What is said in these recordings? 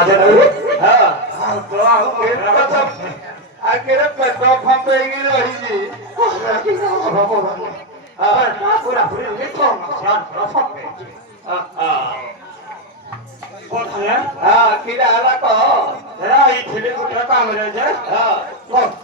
राजा रहे हां तो आगे पेट फंपे की रही जी पूरा पूरी लिखो मचान फंपे कौन है किरा हला कह तेरा ये ठेले को क्या काम रहे जे कह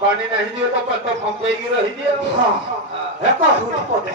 पानी नहीं दियो तो पत्तो फंपेगी रही दियो है का हुट पोते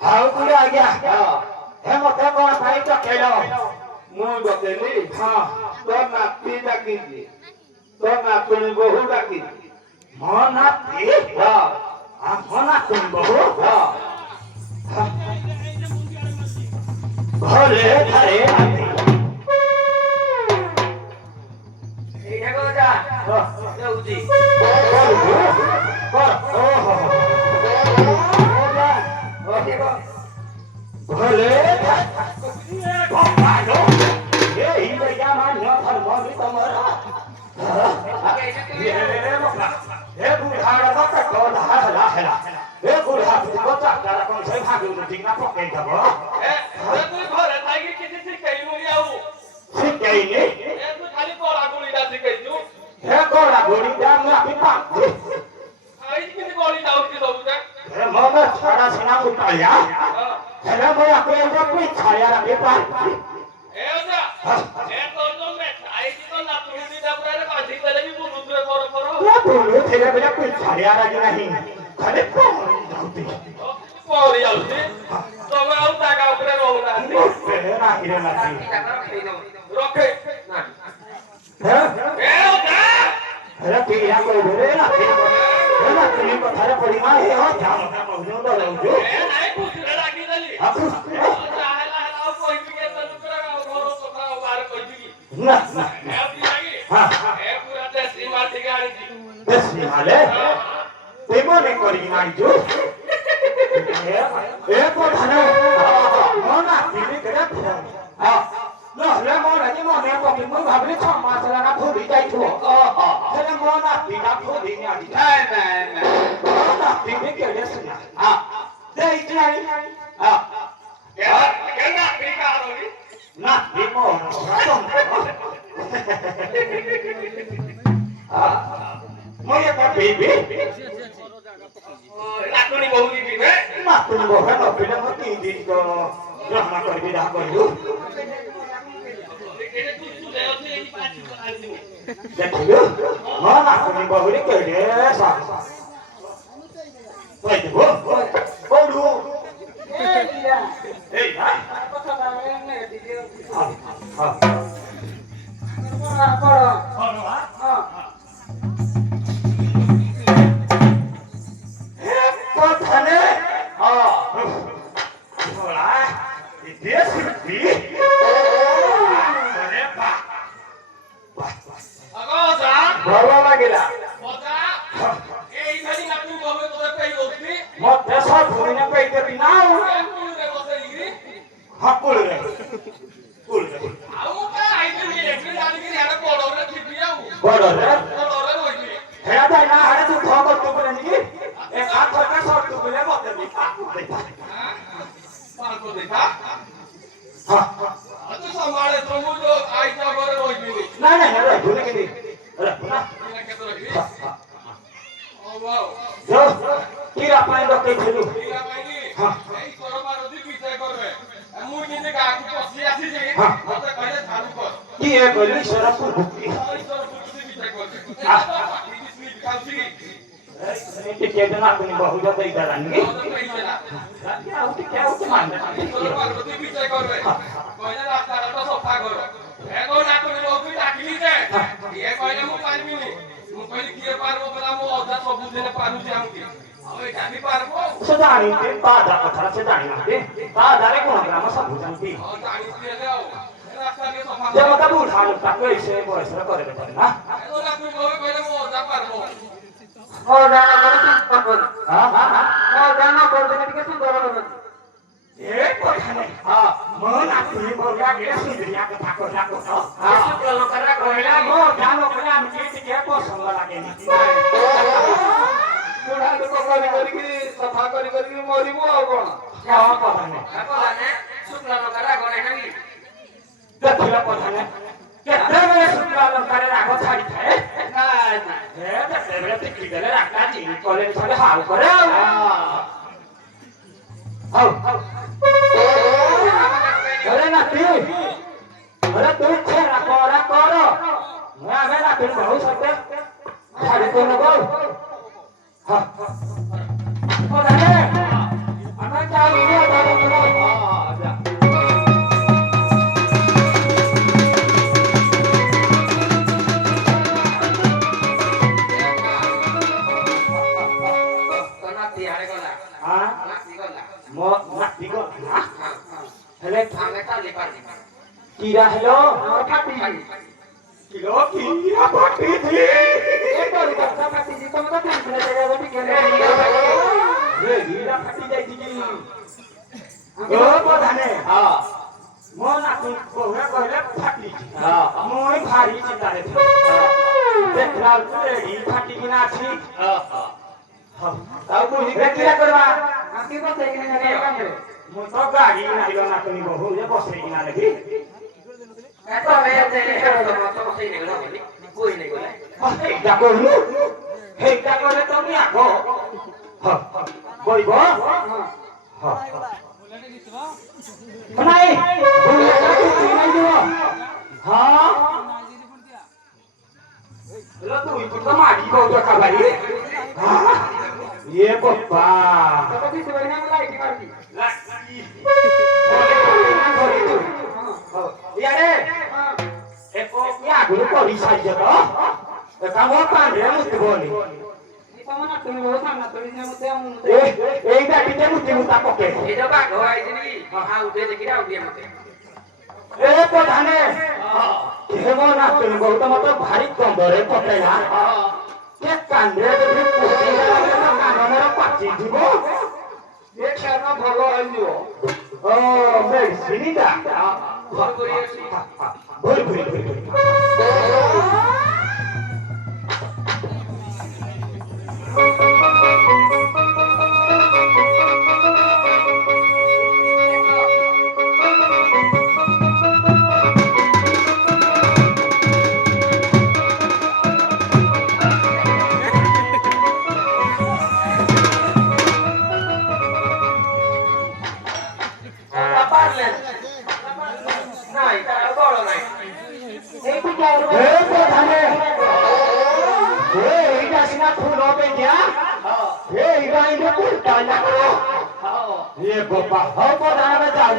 ଆଉ କୁଆଡେ ଆଜ୍ଞା ହଁ ହେ ମତେ କଣ ପାଇଁ ଚକେଇଲ ମୁଁ ବତେଇଲି ହଁ ତୋ ନାତି ଡାକିଛି ତୋ ନାତୁଣୀ ବୋହୂ ଡାକିଛି ମୋ ନାତି ହଁ ମୋ ନାତୁଣୀ ବୋହୂ ହଁ ଘରେ ଥାରେ ନାତି ভলে ভপালো এই লইয়া মান্য ধর্ম তোমার এ বুড়াড়া কথা কথা হেলা হেলা এ বুড়া তো চাকরা কোন সেই ভাগে ঠিক না পকাই দেব তুই ঘরে থাকি কিছু শিখাইলু ইয়াও শিখাইনি তুই খালি কড়া গুলিটা শিখাইছু হে গোড়া গড়ি দাম আপনি পাচ্ছি আই কিন্তু গলি দাউছি সবুটা হে মনে ছাড়া সিনা উঠাইয়া হেলা মই আপনি কই ছায়া রাখে পাই এ ওটা এ তোর জন্য আই কি তো না তুমি দিদা পুরারে বাঁধি দেলে কি বুঝু তুই করো করো वो बोलो तेरे बिना कोई छाया राजी नहीं खड़े कौन जाती পরে যাউছি তবে আউ টাকা উপরে রহু না तेरे ना हिरे लाती রখে না है এ ওটা अरे तेरा कोई बेरे ना है ना तेरी को थारे परिमा है हो जाम का मौजू तो जो এ নাই বুঝরে রাখি দেলি अब লাহেলা লাও কই দিকে তো পুরা ঘর কথা আর কই দিকি ना ना এ দি লাগি हां এ পুরা দেশ সীমা থেকে আনিছি बस हाले तेमो ने करी मारी जो ए को धनो मोना दिली करे हां নহলে মই আজি মনে কবি মই ভাবলি ক্ষমা চলা না ভুলি যাইছো সেটা মনা পিনা ভুলি নি আজি নাই নাই নাই মনা পিনে কেলে শুনা দেই নাই কেনা পিকা রবি না দিমো রাতম মই এটা বেবি লাটুনি বহু দিবি হে না তুমি বহে নপিলে মই 3 দিন তো গ্রহণ করবি না কইলু কেনে তুই তুই আছে এই পাঁচ আনছি দেখিলু মনা তুমি বহলি কেলে সা ওই দেখো বলু এই না কথানে দেশ আগোজা ভালো লাগিলা মজা এই খালি লাটু গবে তোরে পেই দোস্তি মতে সব ভুলিনে পেইতে বিনাও এ পুরে বসে ইগরি হাকুল রে কুল রে আউ কা আইতে নি একরি জানি কি এরা বড়রে ঠিপিয়াও বড় রে বড়রে রইবি হেরা তাই না হারে তুই ধ করতে বলে নাকি এ কাজ করতে সব তুই বলে মতে দি পার কো দেখা হ্যাঁ আজ সমালে তুমি তো আইতা ঘরে রইবি না না না ভুলে গেলি রে না না কে তো রইবি ও ওয়াও जो कीड़ा पानी डॉक्टर खेलू ঠিক আছে হ্যাঁ এই করবার অধিক বিচার করবে মুই কিন্তু গাকি পছি আসি যে হ্যাঁ। মতে কইলে চালু কর কি এ কইলি সারা পুর ভুক্তি ওই তোর বুদ্ধি বিচার করবে হ্যাঁ। ইংলিশ নি খাউছি টিকে না তুমি বহু যত ইটা রানি ওদের কইছে না क्या उठ मान করবার অধিক বিচার করবে কইলে রাস্তাটা তো সফা করো এখন না করে লোকই ডাকিলি যে এ কইলে মু পারবি নি মু কইলি কি পারবো বলা মু অধা সব দিনে পারুছি আমকি ওই জানি পারবো सदानी ते बाजा कथा से जानी ना ते बाजारे कोन ग्राम सब बुझंती ও জানি দিয়ে দাও রাস্তা কে সফা जब का बुढ़ा लोग तक ऐसे बयस करे बेटा ना এখন না তুমি কইলে মু অধা পারবো ओ जाना कर हां हां ओ जाना कर देने के सुंदर होवे ए कथा नहीं हां मन आखिरी बोलिया के सुंदरिया के ठाको ठाको हां शुक्ल करा कहला मो जानो कहला हम के पसंद लागे नी ବୁଢା ଲୋକ କରି କରିକି ସଫା କରି କରିକି ମରିବୁ ଆଉ କଣ क्या कथा नहीं আকলানে শুক্লা নকরা গনে খালি देखिला कथा नहीं केते बे शुक्ल अलंकार राग छाड़ी थाए নাই নাই ए केते बे टिकली गले राखा जी कॉलेज छले हाल करे आओ अरे ना तू अरे तू छेरा करो मैं आवे ना तुम बहुत सकते छाड़ी को लगो हां ओ दाने আমরা চাও কথা ହେଲେ ଆମେ କାଲି ପାରି କିରା ହେଲୋ ফাটি କିଲୋ କିରା ଫାଟିଛି এ তোর কথা ফাটি তুমি তো তিন দিন জায়গা বটি গেলে রে কিରା ଫାଟି ଯାଇଛି କି ଓ ପ୍ରଧାନେ হ্যাঁ ମୋ ନାତୁଣୀ ବୋହୂ କହିଲେ ଫାଟିଛି হ্যাঁ ମୁଁ ଭାରି ଚିନ୍ତାରେ ଥିଲି ଦେଖିଲା ବେଳକୁ ରେଡି ଫାଟିକିନା ଅଛି হ্যাঁ তাও বুঝি রে କିରା କରିବା আকি বসে কিনে জায়গা কামে ମୁଁ ତ ଗାଡି ନାଇଲ ନାତୁଣୀ ବୋହୂ ଯେ ବସେଇକିନା ନେବି ଏତ ଆମେ ଦେଲେ ତ ସେଇ ନେଗଲା ବୋଲି କୋଇ ନେଗଲା এইটা করলু এইটা করে তুমি আগ বইব নাই হ্যাঁ তুই তো মারি কৌছ খাবারি ইয়ে বাবা তো কিছু বলি না লাইটি মারবি ইয়ারে एको কি আগুন করি সাইজ তো একা মো পান্ডে মুতি বলি তোমার তুমি বহু সামনা তুমি মতে এইটা কিতে মুতি মুতা পকে এটা বাঘ আইছিনি আউ দে দেখি আউ দিয়ে মতে এ প্রধানে হেমো না তুমি বহুত মত ভারী গন্ধরে পকাইলা কে কান্দে যদি পুতিলা লাগে না কাননের পাচি দিব এ কেন ভালো হইলো ও মেডিসিনটা ঘর করি আসি ভুল ভুল ভুল পারলেন নাই তার বড় নাই এই কি আর এ প্রধানে এইটা সিনা খুন হবে না এইটা ইনে কুলটা না এ বাবা হও প্রধানে যাও